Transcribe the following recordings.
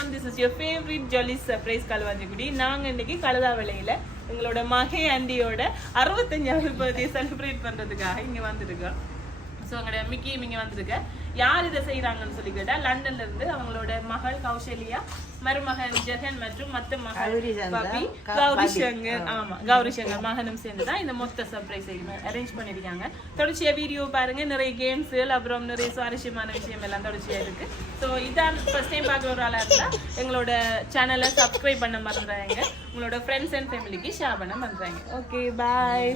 வணக்கம். This is your favorite jolly surprise Kaluvanchikudy. நாங்க இன்னைக்கு கழுதாவளையில எங்களோட மகே ஆண்டியோட 65வது பர்த்டே செலிப்ரேட் பண்றதுக்காக இங்க வந்திருக்கோம். ஸோ எங்களோட மிக்கி இங்க வந்திருக்க. யார் இதை செய்யறாங்கன்னு சொல்லி கேட்டா லண்டன்ல இருந்து அவங்களோட மகள் கௌசல்யா, மருமகன் ஜெகன் மற்றும் மத்த மகள் பபி, கௌரி சங்கர். ஆமா, கௌரி சங்கர் மகனும் சேர்ந்துதான் இந்த மொத்த சர்ப்ரைஸ் அரேஞ்ச் பண்ணிருக்காங்க. தொடர்ச்சியா வீடியோ பாருங்க. நிறைய கேம்ஸ்கள் அப்புறம் நிறைய சுவாரஸ்யமான விஷயம் எல்லாம் தொடர்ச்சியா இருக்கு. ஸோ இதான் ஃபர்ஸ்ட் டைம் பார்க்குற ஒரு ஆளா இருந்தா எங்களோட சேனலை சப்ஸ்கிரைப் பண்ண மறந்துறாங்க. உங்களோட ஃப்ரெண்ட்ஸ் அண்ட் ஃபேமிலிக்கு ஷேர் பண்ண மறந்துறாங்க. ஓகே, பாய்.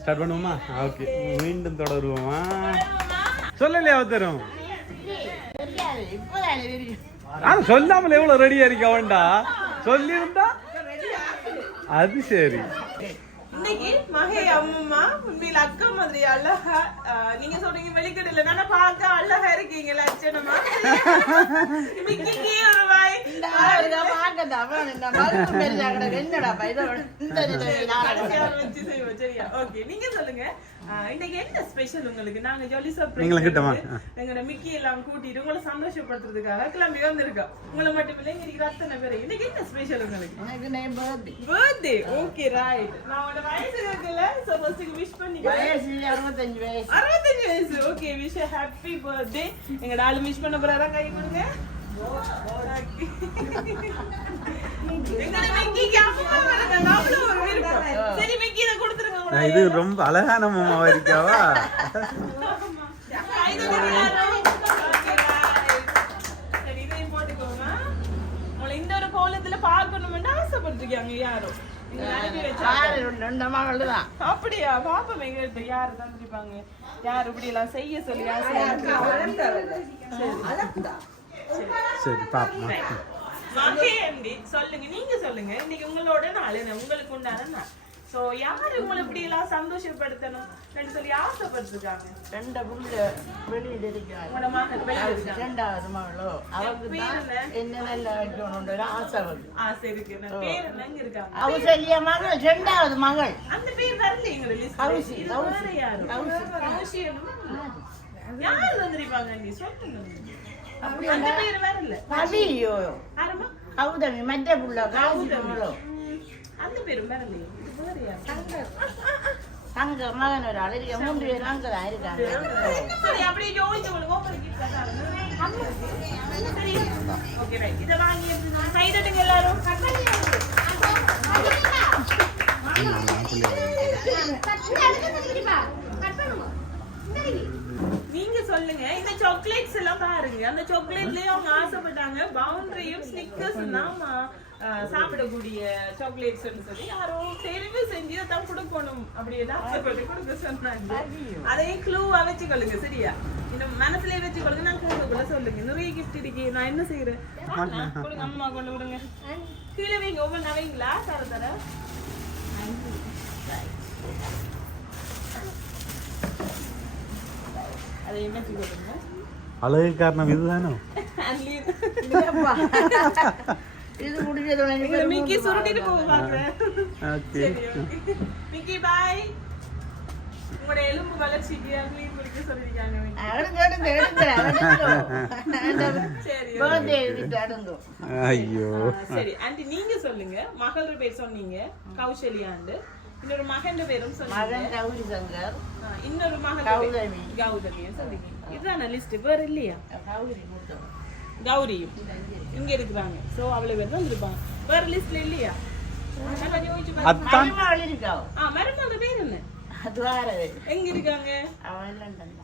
ஸ்டார்ட் பண்ணுவோமா? ஓகே, மீண்டும் தொடருவோமா? சொல்லலையா அவத்தரும்? சொல்லாமல் எவ்வளவு ரெடியா இருக்க வேண்டா? சொல்லியிருந்தா அது சரி. இன்னைக்கு மகே அம்மா உண்மையில அக்கா மாதிரி அழகா, நீங்க சொல்றீங்க வெளிக்கடையில நானா பார்க்க அழகா இருக்கீங்க லட்சணமா. மிக்கிக்கு ஒரு வாய் நீங்க சொல்லுங்க, இன்னைக்கு என்ன ஸ்பெஷல் உங்களுக்கு? நாங்க ஜாலி சர்ப்ரைஸ் எங்க மிக்கி எல்லாம் கூட்டிட்டு உங்களை சந்தோஷப்படுத்துறதுக்காக கிளம்பி வந்திருக்கோம். உங்களை மட்டும் இல்ல இன்னைக்கு அத்தனை பேரு. இன்னைக்கு என்ன ஸ்பெஷல் உங்களுக்கு? பர்த்டே. Okay, right. நான் வயசு இருக்குல்ல, சோ ஃபர்ஸ்ட் விஷ் பண்ணிக்கிறேன். 65 வயசு. Okay, wish happy birthday. எங்க ஆளு விஷ் பண்ண போறாரா? கை கொடுங்க. இது ரொம்ப அழகான மாமாவா இருக்காவா? இந்த ஒரு கோலத்துல பார்க்கணும்னு ஆசைப்பட்டிருக்காங்க யாரும். அப்படியா? பாப்போம் எங்க யாரு தந்துருப்பாங்க, யாரு இப்படி எல்லாம் செய்ய சொல்லி சரி பாப்போம். சொல்லுங்க, நீங்க சொல்லுங்க. இன்னைக்கு உங்களோட நாள், உங்களுக்கு உண்டான நாள். சோ யாரு உங்களை இப்படி எல்லாம் சந்தோஷப்படுத்தணும் சொல்லி ஆசைப்பட்டிருக்காங்க? வெளியில இருக்காங்க. உங்களோட மகள் வெளியில இருக்காங்க. ரெண்டாவது மகளோ அவருக்கு என்ன நல்லா வைக்கணும் ஆசை வருது. ஆசை இருக்கு. பேர் என்னங்க இருக்காங்க? கௌசல்யா மகள், ரெண்டாவது மகள். அந்த பேர் வரல எங்க லிஸ்ட். கௌசி. யாரு? கௌசி. யாரு வந்திருப்பாங்க? நீ சொல்லுங்க. அந்த பேர் வரல. பவியோ ஆரமா கௌதமி மற்ற புள்ள கௌதமியோ அந்த பேரும் வரல. தங்க மகன் ஒரு ஆள் இருக்க, 3 பேர் அங்கதான் இருக்காங்க. சரி, அப்படியே ஜோதிச்சு உங்களுக்கு ஓபன் சரி, ஓகே ரைட். இத வாங்கி சைடுங்க எல்லாரும். நீங்க சொல்லுங்க இந்த சாக்லேட்ஸ் எல்லாம் பாருங்க அந்த சாக்லேட்லயே அவங்க ஆசைப்பட்டாங்க பவுண்டரியும் ஸ்னிக்கர்ஸ் நாம சாப்பிடக்கூடிய சாக்லேட்ஸ் சொல்லி யாரோ தெரிவு செஞ்சு தான் கொடுக்கணும் அப்படி எல்லாம் ஆசைப்பட்டு கொடுக்க சொன்னாங்க அதையும் க்ளூவா வச்சுக்கொள்ளுங்க சரியா இன்னும் மனசுலயே வச்சுக்கொள்ளுங்க நான் கூட சொல்லுங்க நிறைய கிஃப்ட் இருக்கு நான் என்ன செய்யறேன் கொடுங்க அம்மா கொண்டு விடுங்க கீழே வைங்க ஒவ்வொரு நவைங்களா தர அதையும் வச்சுக்கொள்ளுங்க அழகு காரணம் இதுதானோ இது முடிஞ்சது மிக்கி சுருட்டிட்டு போக பாக்குறேன் ஓகே மிக்கி பாய் உங்களோட எலும்பு வளர்ச்சிக்கு க்ளீன் பண்ணிக்க சொல்லிருக்காங்க ஐயோ சரி ஆண்டி நீங்க சொல்லுங்க மகள் பேர் சொன்னீங்க கௌசல்யாண்டு இன்னொரு மகன் பேரும் சொல்லுங்க கௌரி சங்கர் இன்னொரு மகள் கௌதமி சொல்லுங்க இதுதான லிஸ்ட் வேற இல்லையா கௌரியும் இங்க இருக்கிறாங்க சோ அவ்வளவு பேர் தான் இருப்பாங்க வேற லிஸ்ட்ல இல்லையா மருமகள் பேர் என்ன எங்க இருக்காங்க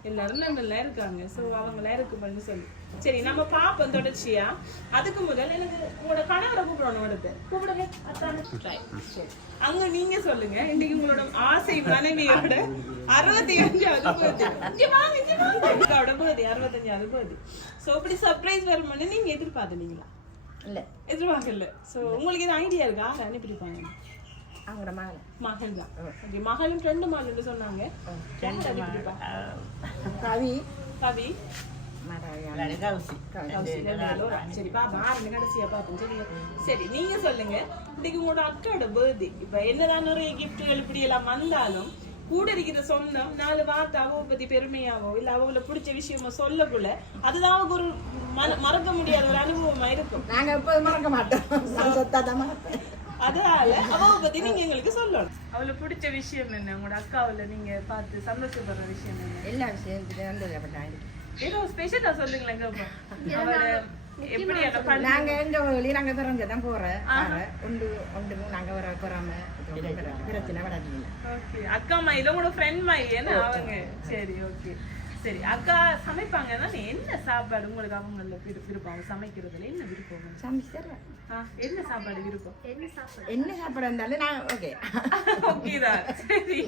எல்லாரும் லண்டன்ல இருக்காங்க சோ அவங்க இருக்கு சொல்லி சரி நம்ம பாப்போம் தொடர்ச்சியா அதுக்கு முதல் எனக்கு உங்களோட கணவரை கூப்பிடணும் அடுத்து கூப்பிடுங்க அங்க நீங்க சொல்லுங்க இன்னைக்கு உங்களோட ஆசை மனைவியோட 65வது பர்த்டே 65வது பர்த்டே சோ இப்படி சர்ப்ரைஸ் வரும்னு நீங்க எதிர்பார்த்தீங்களா இல்ல எதிர்பார்க்கல சோ உங்களுக்கு இது ஐடியா இருக்கா அனுப்பிடுப்பாங்க அவங்களோட மகள் தான் ஓகே மகளும் 2 மகள்னு சொன்னாங்க கவி கவி சரி சரி நீங்க சொல்லுங்க இன்னைக்கு உங்களோட அக்காவோட பர்த்டே இப்ப என்னதான் நிறைய கிஃப்ட்கள் இப்படி எல்லாம் வந்தாலும் கூட இருக்கிற சொந்தம் 4 வார்த்தை அவ பத்தி பெருமையாவோ இல்ல அவங்கள பிடிச்ச விஷயமோ சொல்லக்குள்ள அதுதான் அவங்க ஒரு மறக்க முடியாத ஒரு அனுபவமா இருக்கும் நாங்க எப்போதும் மறக்க மாட்டோம் அதனால அவ பத்தி நீங்க எங்களுக்கு சொல்லணும் அவளை பிடிச்ச விஷயம் என்ன உங்களோட அக்காவில நீங்க பார்த்து சந்தோஷப்படுற விஷயம் என்ன எல்லா விஷயத்துலயும் ஏதோ ஸ்பெஷலா சொல்லுங்களேன் கேப்போம் அவள எப்படி நாங்க எங்க வழி நாங்க திறந்துதான் போறேன் ஒன்று நாங்க வர போறாம பிரச்சனை வராது ஓகே அக்கா மையில உங்களோட ஃப்ரெண்ட் மையன்னு அவங்க சரி ஓகே சரி அக்கா சமைப்பாங்கன்னா என்ன சாப்பாடு உங்களுக்கு அவங்கள விருப்பம் சமைக்கிறதுல என்ன விருப்பம் சமைச்சிடுறேன் என்ன சாப்பாடு விருப்பம் என்ன சாப்பாடு இருந்தாலும் நான் ஓகே ஓகேதான் சரி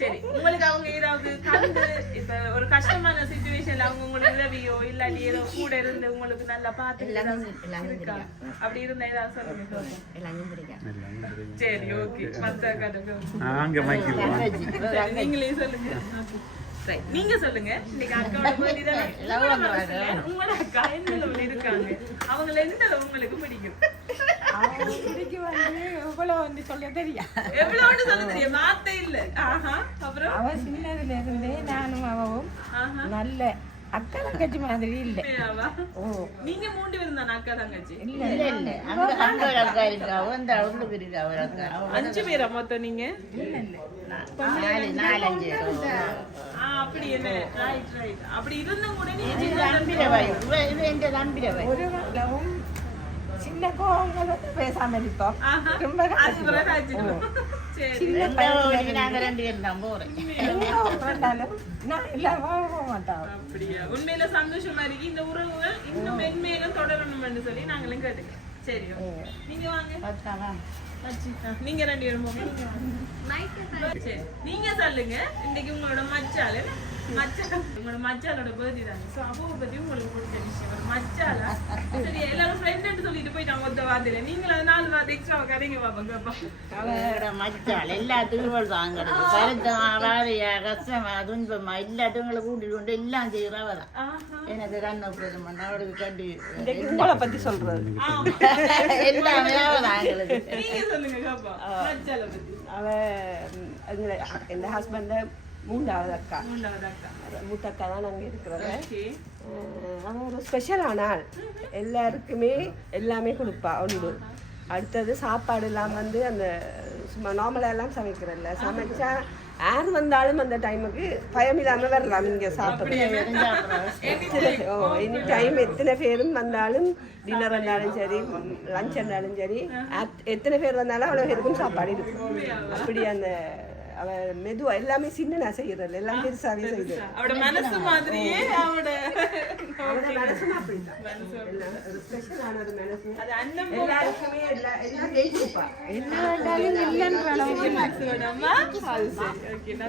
சரி உங்களுக்கு அவங்க ஏதாவது கலந்து இப்ப ஒரு கஷ்டமான சிச்சுவேஷன்ல அவங்க உங்களுக்கு உதவியோ இல்லாட்டி ஏதோ கூட இருந்து உங்களுக்கு நல்லா பார்த்து அப்படி இருந்தா ஏதாவது சொல்லுங்க எல்லாமே பிடிக்கும் சரி ஓகே மத்த கதை நீங்களே சொல்லுங்க நீங்க சொல்லுங்க இன்னைக்கு அக்காவோட பர்த்டே தானே உங்களோட அக்கா என்ன இருக்காங்க அவங்கள எந்த உங்களுக்கு பிடிக்கும் எவ்வளவு சொல்ல தெரியும் எவ்வளவு சொல்ல தெரியும் வார்த்தை இல்ல அப்புறம் அவ சின்னதுல இருந்தே நானும் அவவும் நல்ல அக்கா தங்கச்சி மாதிரி இல்ல நீங்க 3 பேரும் தானே அக்கா தங்கச்சி இல்ல அக்கா இருக்கா அந்த அவளுக்கு இருக்கா அவர் அக்கா 5 பேரா மொத்தம் நீங்க நாலஞ்சு அப்படி என்ன ரைட் அப்படி இருந்தும் கூட ஒரு காலமும் சின்ன கோவங்கள் பேசாம இருப்போம் உண்மையில சந்தோஷமா இருக்கு இந்த உறவுகள் இன்னும் மென்மேலும் தொடரணும்னு சொல்லி நாங்களும் கேட்டுக்கிறோம் சரி நீங்க வாங்க நீங்க 2 பேரும் நீங்க சொல்லுங்க இன்னைக்கு உங்களோட மச்சால உங்களோட மச்சாலோட பர்த்டே தானே சோ அவ பத்தி உங்களுக்கு பிடிச்ச விஷயம் ஒரு மச்சாலா சரி எல்லாரும் ஃப்ரெண்ட் சொல்லிட்டு போயிட்டாங்க ஒத்த வார்த்தையில நீங்களும் 4 வார்த்தை எக்ஸ்ட்ரா கதைங்க பாப்பாங்க அவரோட மச்சால் எல்லாத்துக்கும் தாங்கிறது கருத்தம் வாரியா கஷ்டமா துன்பமா எல்லாத்துக்கும் கூட்டிட்டு கொண்டு எல்லாம் செய்யறவதான் எனக்கு கண்ணு பிரதம் பண்ண அவளுக்கு கட்டி உங்களை பத்தி சொல்றது எல்லாமே அவங்களுக்கு நீங்க சொல்லுங்க கேப்பா மச்சால பத்தி அவ எங்க ஹஸ்பண்ட மூன்றாவது அக்கா மூத்த அக்கா தான் நாங்கள் இருக்கிறது அவன் ஒரு ஸ்பெஷலான ஆள் எல்லாருக்குமே எல்லாமே கொடுப்பா ஒன்று அடுத்தது சாப்பாடு எல்லாம் வந்து அந்த சும்மா நார்மலாக எல்லாம் சமைக்கிறல்ல சமைச்சா யார் வந்தாலும் அந்த டைமுக்கு பயம் இல்லாமல் வரலாம் இங்கே சாப்பிட எனி டைம் எத்தனை பேரும் வந்தாலும் டின்னர் வந்தாலும் சரி லஞ்ச் வந்தாலும் சரி எத்தனை பேர் வந்தாலும் அவ்வளோ பேருக்கும் சாப்பாடு இருக்கும் அப்படி அந்த அவ மெதுவா எல்லாமே சின்ன செய்யறதில்ல எல்லாம் பெருசாவே செய்யுது அவட மனசு மாதிரியே அவட மனசு அப்படிதான் ஸ்பெஷலான ஒரு மனசு அது அண்ணன் எல்லாருக்குமே எல்லாம் கேட்குப்பா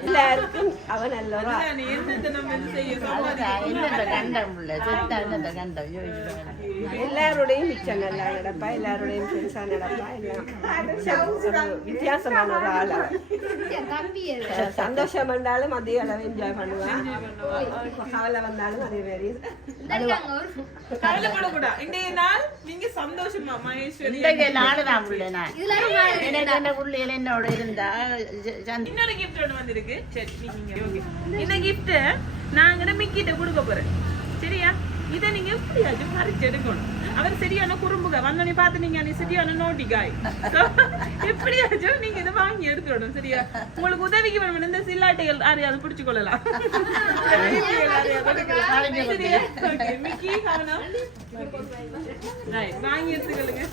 எல்லாருக்கும் அவன் நல்லவா எல்லாரோடையும் மிச்சம் நல்லா நடப்பா எல்லாரோடையும் பெருசா நடப்பா எல்லாம் வித்தியாசமான ஒரு ஆள் சந்தோஷம் வந்தாலும் அதே அளவு என்ஜாய் பண்ணுவான் கவலை வந்தாலும் அதே மாதிரி கவலைப்படக்கூடாது இன்றைய நாள் நீங்க சந்தோஷமா மகேஸ்வரி என்னோட இருந்தா இன்னொரு கிஃப்ட் ஒன்று வந்திருக்கு சரி இந்த கிஃப்ட் நாங்க மிக்கிட்ட கொடுக்க போறேன் சரியா இதை நீங்க எப்படியாச்சும் பறிச்சு எடுக்கணும் அவர் சரியான குறும்புக வந்தோடனே பார்த்து நீங்க நீ சரியான நோட்டி காய் எப்படியாச்சும் நீங்க இதை வாங்கி எடுத்துடணும் சரியா உங்களுக்கு உதவிக்கு வேணும் இந்த சில்லாட்டைகள் யாரையாவது பிடிச்சு கொள்ளலாம் மிக்கி வாங்கி எடுத்துக்கொள்ளுங்க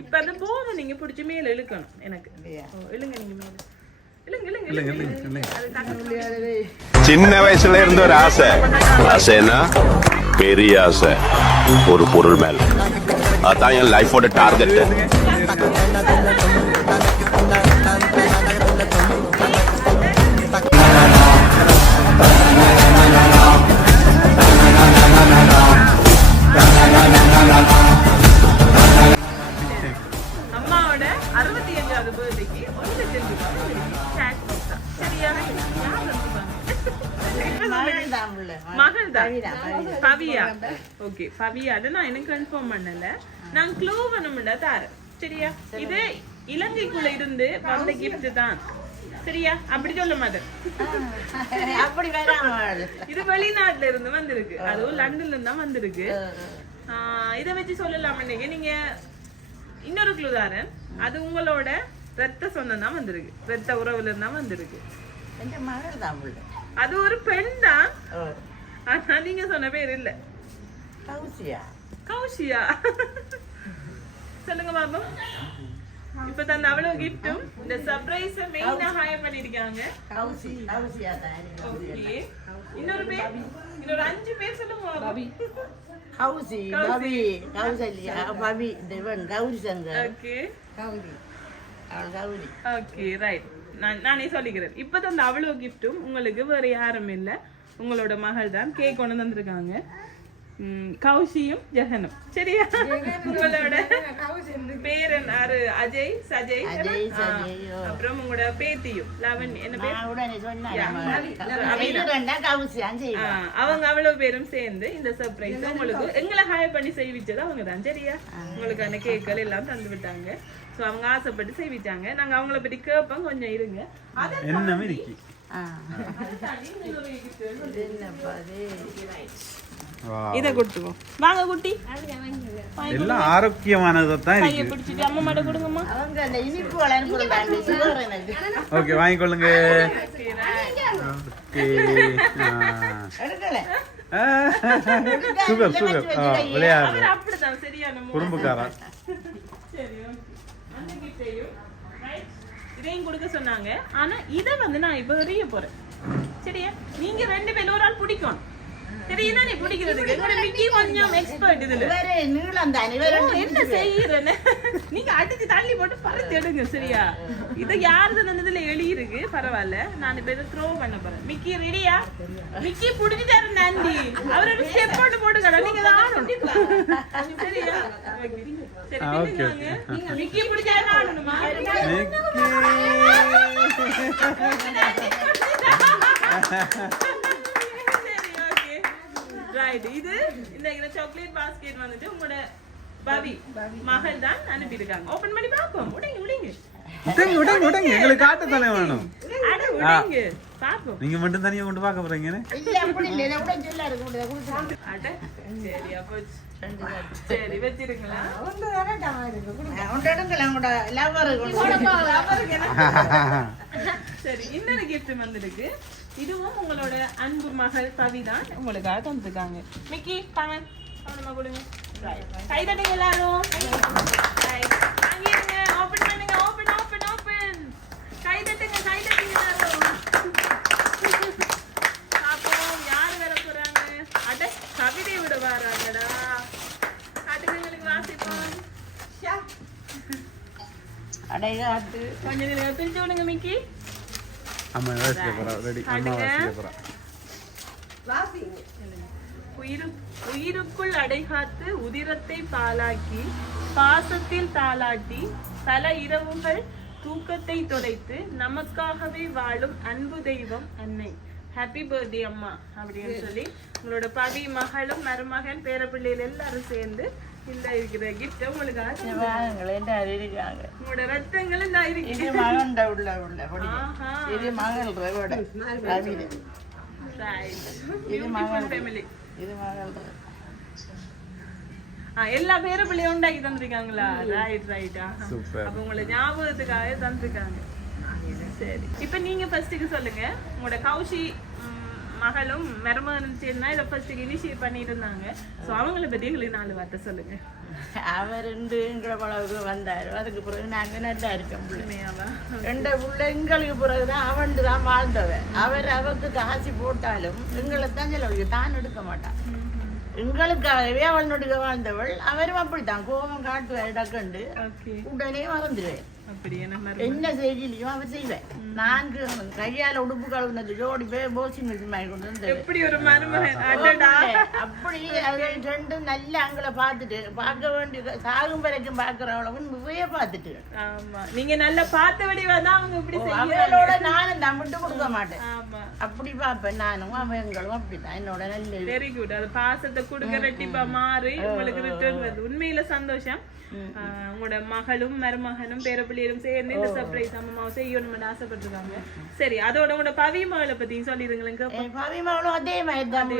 இப்ப அந்த போக நீங்க பிடிச்சி மேல இழுக்கணும் எனக்கு இழுங்க நீங்க மேல சின்ன வயசுல இருந்த ஒரு ஆசை ஆசைன்னா பெரிய ஆசை ஒரு பொருள் மேல அதான் என் லைஃபோட டார்கெட் அம்மாவோட 65வது பர்த்டேக்கு 1 லட்சம் ரூபாய் சரியா மகள் தான் பவியா ஓகே பவியா அதை நான் எனக்கு கன்ஃபார்ம் பண்ணல நான் க்ளூ பண்ணமுண்டா தாரேன் சரியா இது இலங்கைக்குள்ள இருந்து வந்த கிஃப்ட் தான் சரியா அப்படி சொல்ல மாட்டேன் அப்படி இது வெளிநாட்டுல இருந்து வந்திருக்கு அதுவும் லண்டன்ல இருந்து தான் வந்திருக்கு இதை வச்சு சொல்லலாம் நீங்க இன்னொரு க்ளூ தாரேன் அது உங்களோட ரத்த சொந்தம் தான் வந்திருக்கு ரத்த உறவுல இருந்தா வந்திருக்கு அது ஒரு பெண் தான் ஆனா நீங்க சொன்ன பேர் இல்ல கௌஷியா சொல்லுங்க பாபா இப்ப தந்த அவ்வளவு கிஃப்டும் இந்த சர்ப்ரைஸ் மெயினா ஹையர் பண்ணிருக்காங்க இன்னொரு பேர் இன்னொரு 5 பேர் சொல்லுங்க பாபி கௌசி பவி கௌசல்யா பவி தேவன் கௌரி சங்கர் ஓகே கௌரி அவள் கௌரி ஓகே ரைட் நானே சொல்லிக்கிறேன் இப்போ தான் அவ்வளோ கிஃப்ட்டும் உங்களுக்கு வேற யாரும் இல்லை உங்களோட மகள் தான் கேக் கொண்டு வந்திருக்காங்க கௌஷியும் ஜெகனும் சரியா உங்களோட பேரன் யாரு அஜய் சஜய் அப்புறம் உங்களோட பேத்தியும் லவன் என்ன பேர் அவங்க அவ்வளவு பேரும் சேர்ந்து இந்த சர்ப்ரைஸ் உங்களுக்கு எங்களை ஹையர் பண்ணி செய்விச்சது அவங்க தான் சரியா உங்களுக்கான கேக்கள் எல்லாம் தந்து விட்டாங்க சோ அவங்க ஆசைப்பட்டு செய்விச்சாங்க நாங்க அவங்கள பத்தி கேட்போம் கொஞ்சம் இருங்க இத கொடுத்துவோம் வாங்க குட்டி எல்லாம் ஆரோக்கியமானதான் கையை பிடிச்சிட்டு அம்மா மாட்ட கொடுங்கம்மா அவங்க அந்த இனிப்பு வளர்ந்து சுகர் எனக்கு ஓகே வாங்கிக்கொள்ளுங்க எடுக்கல சுகர் சுகர் விளையாடு அப்படிதான் சரியான குறும்புக்காரன் சரி அந்த கிட்டேயும் இதையும் கொடுக்க சொன்னாங்க ஆனா இத வந்து நான் இப்ப எறிய போறேன் சரியா நீங்க 2 பேர் ஒரு ஆள் பிடிக்கணும் தெரியுதா நீ பிடிக்கிறதுக்கு என்னோட மிக்கி கொஞ்சம் எக்ஸ்பர்ட் இதுல வேற நீளம் தானே என்ன செய்யறேன்னு நீங்க அடிச்சு தள்ளி போட்டு பறிச்சு எடுங்க சரியா இது யாருது நந்ததுல எழுதி இருக்கு பரவாயில்ல நான் இப்ப இதை த்ரோ பண்ண போறேன் மிக்கி ரெடியா மிக்கி புடிச்சிட்டாரு நந்தி அவரோட ஸ்டெப் போட்டு கடை நீங்க தான் ஆடணும் சரியா சரி மிக்கி புடிச்சாரு ஆடணுமா ரைட் இது இந்த சாக்லேட் பாஸ்கெட் வந்துட்டு உங்களோட பவி மகள் தான் அனுப்பியிருக்காங்க. ஓபன் பண்ணி பாப்போம். உடைங்க உடைங்க விடுங்க எங்களுக்கு காட்ட தலை வேணும். அட உடைங்க பாப்போம். நீங்க மட்டும் தனியா கொண்டு பார்க்க போறீங்க. இல்ல அப்படி இல்ல இதை கூட சொல்ல இருக்க முடியாது கொடுத்து அட சரி அப்போ சரி வச்சிருங்களா? சரி இன்னொரு gift வந்திருக்கு. இதுவும் உங்களோட அன்பு மகள் பவிதான் உங்களுக்காக தந்துருக்காங்க. மிக்கி பவன் அவனமா கொடுங்க. கை தட்டுங்க எல்லாரும். வாங்கிருங்க. ஓபன் பண்ணுங்க. Open open open. கை தட்டுங்க எல்லாரும். பாப்போம் யார் வர போறாங்க. அட கவிதை விட வராங்கடா. காட்டுங்களுக்கு வாசிப்போம். அடையாட்டு கொஞ்சம் நேரம் பிரிச்சு விடுங்க மிக்கி. அம்மா வாசிக்க போறா. ரெடி. அம்மா வாசிக்க போறா. உயிருக்குள் அடைகாத்து உதிரத்தை பாலாக்கி பாசத்தில் தாளாட்டி பல இரவுகள் தூக்கத்தை தொலைத்து நமக்காகவே வாழும் அன்பு தெய்வம் அன்னை. ஹாப்பி பர்த்டே அம்மா அப்படின்னு சொல்லி உங்களோட பவி மகளும் மருமகன் பேரப்பிள்ளைகள் எல்லாரும் சேர்ந்து இந்த இருக்கிற கிஃப்ட் உங்களுக்காக இருக்காங்க. உங்களோட ரத்தங்களும் தான் இது இருக்கு. மகன் உள்ள இது மகள் இது மகள் ஃபேமிலி இது மகள் எல்லா பேரப்பிள்ளையும் உண்டாக்கி தந்திருக்காங்களா? ரைட் ரைட்டா. சூப்பர். அப்ப உங்களை ஞாபகத்துக்காக தந்திருக்காங்க. சரி இப்ப நீங்க ஃபர்ஸ்ட்டுக்கு சொல்லுங்க. உங்களோட கௌஷி மகளும் மருமகனும் சேர்ந்தா இதை ஃபர்ஸ்ட்டுக்கு இனிஷியேட் பண்ணிட்டு இருந்தாங்க. ஸோ அவங்கள பத்தி எங்களுக்கு 4 வார்த்தை சொல்லுங்க. அவர் எங்களை பழவுக்கு வந்தாரு. அதுக்கு பிறகு நாங்க நல்லா இருக்கோம். உண்மையாவா? 2 பிள்ளை எங்களுக்கு பிறகுதான் அவன் தான் வாழ்ந்தவன். அவர் அவருக்கு காசி போட்டாலும் எங்களை தான் செலவழிக்க தான் எடுக்க மாட்டான். எங்களுக்காகவே அவள் நொடுக்க வாழ்ந்தவள். அவரும் அப்படித்தான் கோபம் காட்டுவார் டக்குண்டு உடனே மறந்துடுவேன். என்ன செய்திலையும் அவர் செய்வேன். நான் கையால உடுப்பு கழுவுனது ஜோடி போய் போசிங் மிஷின் வாங்கி கொண்டு வந்து அப்படி அது 2 நல்ல அங்களை பார்த்துட்டு பார்க்க வேண்டிய சாகும் வரைக்கும் பாக்குறவளவு நிறைய பார்த்துட்டு நீங்க நல்ல பார்த்தபடிதான் அவங்க இப்படி அவங்களோட நானும் தான் விட்டு கொடுக்க மாட்டேன். அப்படி பார்ப்பேன் நானும் அவங்களும் அப்படித்தான் என்னோட நல்ல வெரி குட். அது பாசத்தை கொடுக்க ரெட்டிப்பா மாறி உங்களுக்கு ரிட்டர்ன் வருது. உண்மையில சந்தோஷம். உங்களோட மகளும் மருமகனும் பேரப்பிள்ளையும் சேர்ந்து இந்த சர்ப்ரைஸ் அம்மாவும் செய்யணும்னு ஆசைப்பட்டிருக்காங்க. சரி அதோட உங்களோட பவி மகளை பத்தி சொல்லிடுங்களேங்க. பவி மகளும் அதே மாதிரி தான்.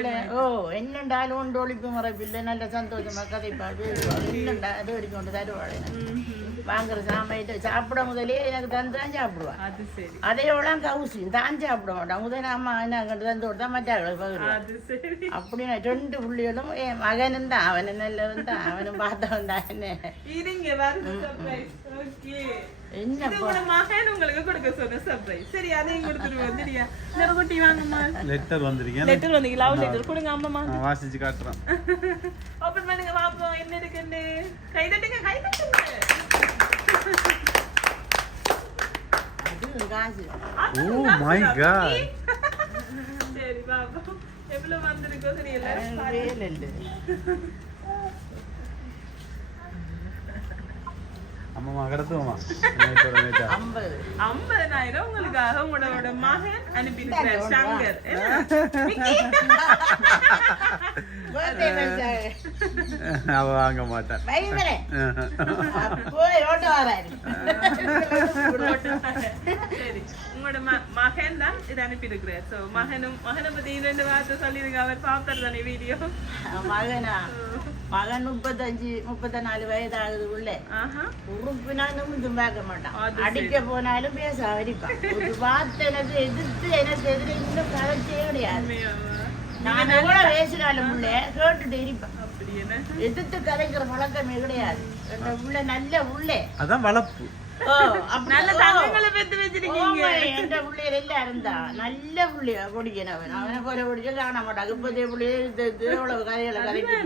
என்னண்டாலும் ஒன்று ஒழிப்பு மறைப்பில்லை நல்ல சந்தோஷமா கதைப்பாடு என்னண்டா அது வரைக்கும் கொண்டு தருவாள். வாங்குற சாமையிட்டு சாப்பிட முதலே எனக்கு தந்துதான் சாப்பிடுவான். அது சரி. அதையோட கவுசி தான் சாப்பிட மாட்டான். முதல்ல அம்மா என்ன அங்கிட்டு தந்து கொடுத்தா மற்றாக்களை பகிர்வான். அப்படின்னா 2 பிள்ளைகளும் என் மகனும் தான். அவனு நல்லவன் தான். அவனும் பார்த்தவன் தான். என்ன மகன் உங்களுக்கு கொடுக்க சொன்ன சர்ப்ரைஸ். சரி அதையும் கொடுத்துருவோம். சரியா குட்டி வாங்கம்மா. லெட்டர் வந்திருக்கீங்க. லெட்டர் வந்தீங்க. லவ் லெட்டர் கொடுங்க அம்மா. வாசிச்சு காட்டுறேன். ஓபன் பண்ணுங்க பாப்போம் என்ன இருக்குன்னு. கை தட்டுங்க கை தட்டுங்க. Oh my god. சரி பாப்போம் எவ்வளவு வந்திருக்கோ தெரியல. அம்மா கடத்துவோமா 50,000 உங்களுக்காக உங்களோட மகன் அனுப்பியிருக்கிறார் சங்கர். அவ வாங்க மாட்டான். சரி உங்களோட மகன் தான் இது அனுப்பியிருக்கிறார். சோ மகனை பத்தி 2 வார்த்தை சொல்லிருங்க. அவர் பாப்பார் தானே வீடியோ. மகனா மகன் 34 வயது ஆகுது. உள்ள உறுப்பினாலும் பார்க்க மாட்டான். அடிக்க போனாலும் பேச அவரிப்பான். ஒரு வார்த்தை எனக்கு எதிர்த்து எனக்கு எதிர இன்னும் கதைச்சே கிடையாது. நான் எவ்வளவு பேசினாலும் உள்ள கேட்டுட்டு இருப்பேன். எதிர்த்து கதைக்கிற பழக்கமே கிடையாது. உள்ள நல்ல உள்ளே அதான் வளர்ப்பு. நல்ல தங்கங்களை பெத்து வச்சிருக்கீங்க. என்ற பிள்ளைகள் எல்லாரும் தான் நல்ல பிள்ளைய பொடிக்கணும். அவனை போல பிடிச்ச காண மாட்டாங்க. இப்போதே பிள்ளைய எவ்வளவு கதைகளை கதைக்கு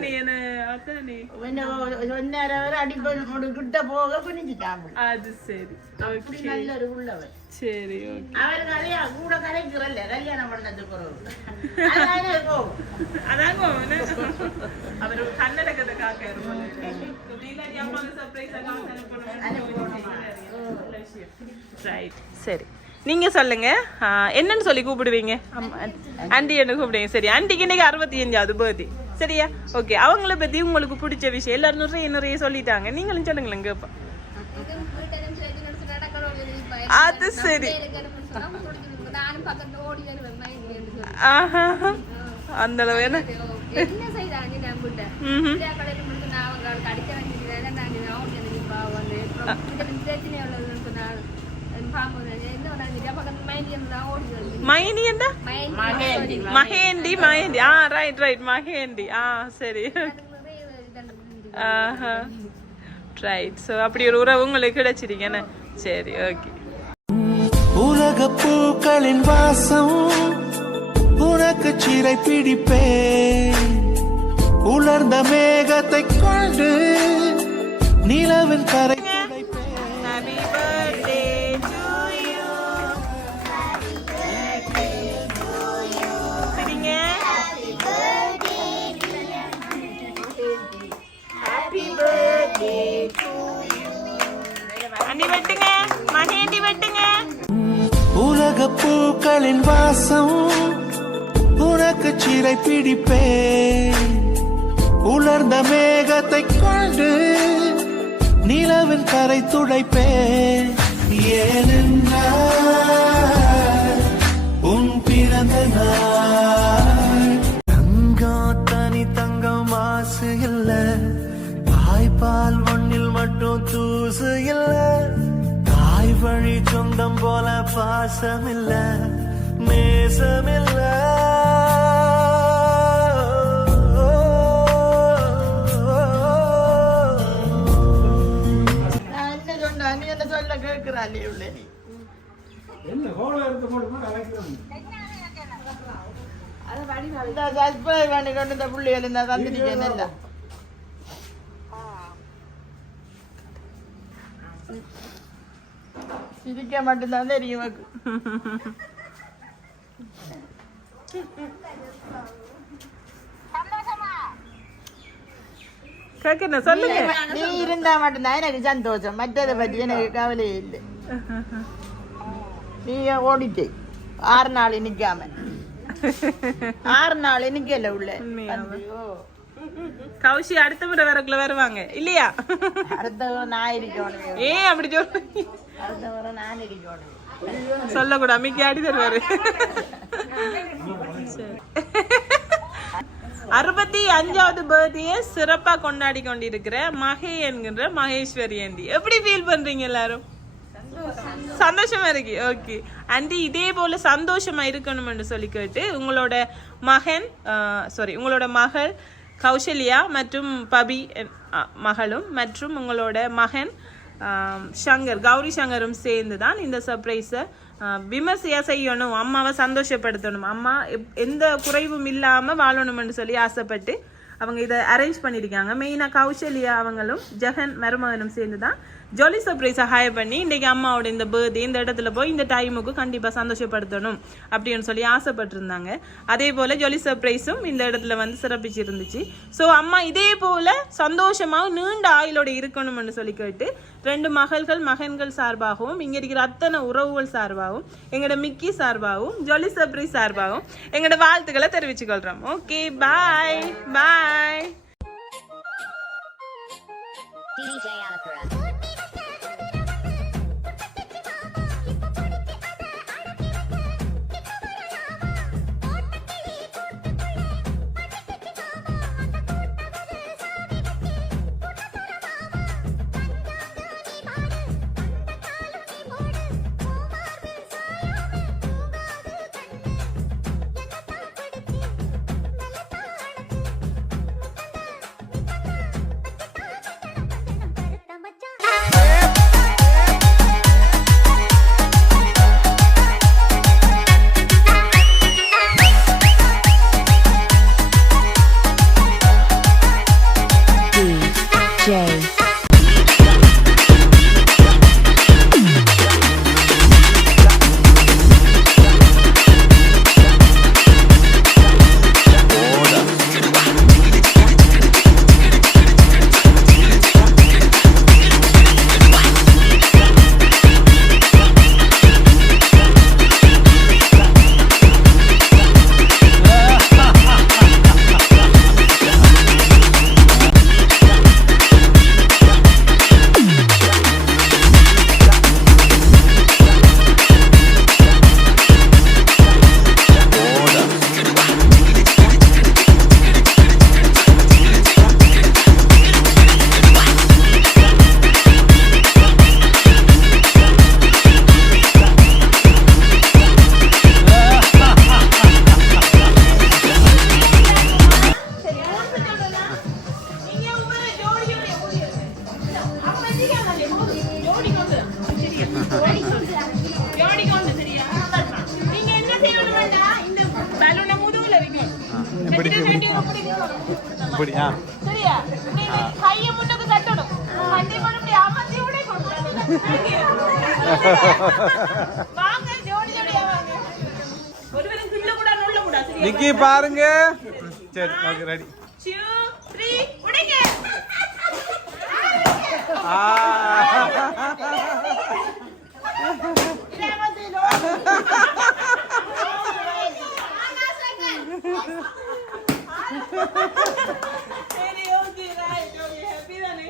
அடிப்படை கிட்ட போக குனிஞ்சிட்டான். அது சரி அப்படி நல்ல ஒரு உள்ளவன். சரி அவர் கதையா கூட கதைக்கிறல்ல கல்யாணம் பண்ணதுக்கு அவர் கன்னட கதை காக்க சரி நீங்க சொல்லுங்க என்னன்னு சொல்லி கூப்பிடுவீங்க? ஆண்டி என்ன கூப்பிடுவீங்க? சரி, ஆண்டிக்கு இன்னைக்கு 65வது பர்த்டே. சரியா? ஓகே. அவங்கள பத்தி உங்களுக்கு பிடிச்ச விஷயம் எல்லாரும் நிறைய சொல்லிட்டாங்க. நீங்களும் சொல்லுங்களேன் கேப்பா. அது சரி. அந்த அளவு என்ன மகேந்தி. ரைட் மகேந்தி. சரி ரைட். ஸோ அப்படி ஒரு உறவு உங்களுக்கு கிடைச்சிருக்கேன்னு. சரி, ஓகே. உலக பூக்களின் வாசம் உனக்கு சிறை பிடிப்பேன். உலர்ந்த மேகத்தை கொண்டு நிலவின் கரை உலக பூக்களின் வாசம் உனக்கு சிறை பிடிப்பேன். உலர்ந்த மேகத்தை கொண்டு நிலவின் கரை துடைப்பேன். ஏனென்றால் உன் பிறந்த நாள். தங்கம் தனி தங்கம் மாசு இல்ல, தாய்ப்பால் மண்ணில் மட்டும் தூசு இல்ல. தாய் வழி சொந்தம் போல பாசமில்ல, நேசமில்ல. நீ என்ன சொல்ல கேட்கிறாளே உள்ள நீ பண்ணி கொண்டு இந்த பிள்ளைகள் இந்த தந்துட்டீங்க. இல்ல சிரிக்க மட்டும்தான் தெரியும். சொல்லுங்க. நீ இருந்தா மட்டும்தான் எனக்கு சந்தோஷம், மற்றதை பற்றி எனக்கு கவலையே இல்லை. நீ ஓடிட்டே 6 நாள் நிக்காம 6 நாள் நிக்கல உள்ள. கௌஷி அடுத்த முறை வரக்குள்ள வருவாங்க இல்லையா? அடுத்த நான் இருக்கணும். ஏன் அப்படி சொல்றீங்க? அடுத்த முறை நான் இருக்கணும். சொல்லக்கூட அம்மிக்கு ஆடி தருவாரு. 65வது பர்த்டே சிறப்பா கொண்டாடி கொண்டிருக்கிற மகே என்கின்ற மகேஸ்வரி ஆண்டி, எப்படி ஃபீல் பண்றீங்க எல்லாரும்? சந்தோஷமா இருக்கு. ஓகே ஆண்டி, இதே போல சந்தோஷமா இருக்கணும்னு சொல்லி கேட்டு உங்களோட மகள் கௌசல்யா மற்றும் பபி மகளும் மற்றும் உங்களோட மகன் கௌரி சங்கரும் சேர்ந்து தான் இந்த சர்ப்ரைஸை விமர்சையாக செய்யணும், அம்மாவை சந்தோஷப்படுத்தணும், அம்மா எந்த குறைவும் இல்லாமல் வாழணும்னு சொல்லி ஆசைப்பட்டு அவங்க இதை அரேஞ்ச் பண்ணியிருக்காங்க. மெயினாக கௌசல்யா அவங்களும் ஜெகன் மருமகனும் சேர்ந்து தான் ஜாலி சர்ப்ரைஸை ஹையர் பண்ணி இன்றைக்கி அம்மாவோட இந்த பர்த்டே இந்த இடத்துல போய் இந்த டைமுக்கு கண்டிப்பாக சந்தோஷப்படுத்தணும் அப்படின்னு சொல்லி ஆசைப்பட்டிருந்தாங்க. அதே போல் ஜாலி சர்ப்ரைஸும் இந்த இடத்துல வந்து சிறப்பிச்சு இருந்துச்சு. ஸோ அம்மா இதே போல் சந்தோஷமாக நீண்ட ஆயுளோட இருக்கணும்னு சொல்லி கேட்டு 2 மகன்கள் சார்பாகவும் இங்கே இருக்கிற அத்தனை உறவுகள் சார்பாகவும் எங்களோட மிக்கி சார்பாகவும் ஜாலி சர்ப்ரைஸ் சார்பாகவும் எங்களோட வாழ்த்துக்களை தெரிவிச்சுக்கொள்கிறோம். ஓகே, பாய் பாய். இப்படி ஆ சரியா நீ கையை முன்னுக்கு தட்டணும் வண்டி மறுபடி அமர்த்தி விட வாங்க ஜோடி ஜோடியா வாங்க ஒருவரும் கிள்ள கூட நுள்ள கூட சரியா நிக்கி பாருங்க சரி ஓகே ரெடி 2 3 உடைங்க சரி ஓகே ரைட் ஓகே ஹேப்பி தானே